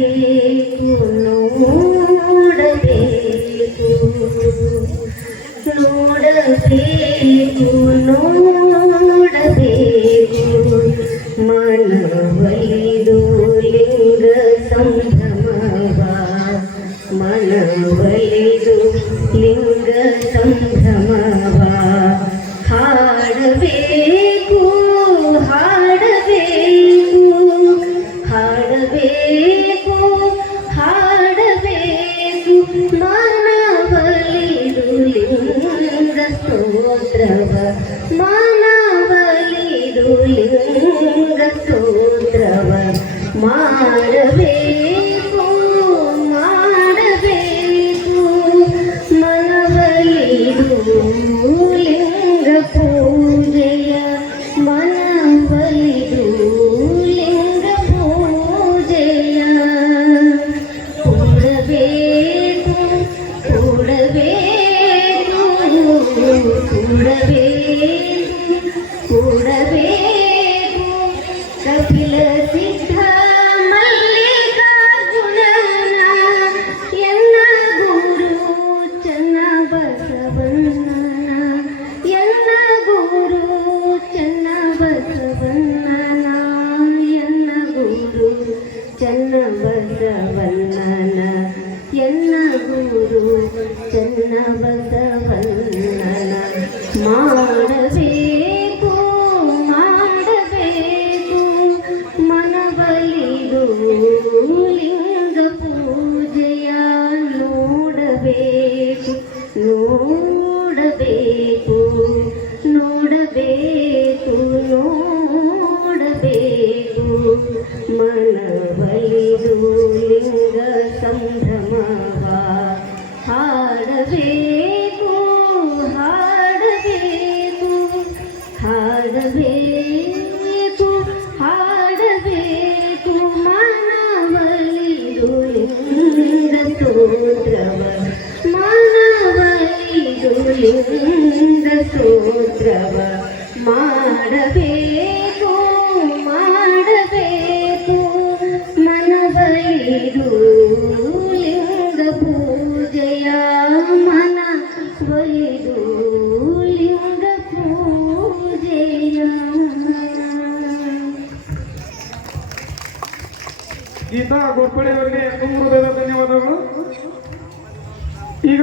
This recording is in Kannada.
ನೋಡಬೇಕು ನೋಡಬೇಕು ನೋಡಬೇಕು ಮನವಲಿದು ಲಿಂಗ ಸಂಭ್ರಮವ ಮನವಲಿದು ಲಿಂಗ ಸಂಭ್ರಮವ ಹಾಡಬೇಕು ಹಾಡಬೇಕು ಹಾಡಬೇಕು ಹಾಡಬೇಕು ಮನವಲಿದು ಲಿಂಗ ಸ್ತೋತ್ರವ ಮನವಲಿದು ಲಿಂಗ ಸ್ತೋತ್ರವ ಮಾಡಬೇಕು ಮಾಡಬೇಕು ಮನವಲಿದು ಲಿಂಗ ಪೂಜೆಯ ಮನವಲಿದು ಲಿಂಗ ಪೂಜೆಯ ಕೂಡಬೇಕು ಕೂಡಬೇಕು ಕೂಡಬೇಕು ಕೂಡಬೇಕು ಕಪಿಲ ಸಿದ್ಧ ಮಲ್ಲಿಕಾರ್ಜುನನ ಎನ್ನ ಗುರು ಚನ್ನ ಬಸವಣ್ಣನ ಎನ್ನ ಗುರು ಚನ್ನ ಬಸವಣ್ಣನ ಎನ್ನ ಗುರು ಚನ್ನ ಬಸವಣ್ಣನ ಎನ್ನ ಗುರು ಚನ್ನ ಬಸವಣ್ಣನ ಮಾಡಬೇಕು ಮಾಡಬೇಕು ಮನವಲಿದು ಲಿಂಗ ಪೂಜೆಯ ನೋಡಬೇಕು ನೋಡಬೇಕು ನೋಡಬೇಕು ನೋಡಬೇಕು ಮನವಲಿದು ಲಿಂಗ ಸಂಭ್ರಮವ ಹಾಡಬೇಕು ಹಾಡಬೇಕು ಹಾಡಬೇಕು ಹಾಡಬೇಕು ಮನವಲಿದು ಲಿಂಗ ಸ್ತೋತ್ರವ ಮನವಲಿದು ಲಿಂಗ ಸ್ತೋತ್ರವ ಮಾಡಬೇಕು ಮಾಡಬೇಕು ಮನವಲಿದು ಲಿಂಗ ಪೂಜೆಯ ಮನವಲಿದು ಲಿಂಗ ಪೂಜೆಯ. ಗೀತಾ ಗೋರ್ಪಡೆ ಅವರಿಗೆ ತುಂಬ ಹೃದಯದ ಧನ್ಯವಾದಗಳು. ಈಗ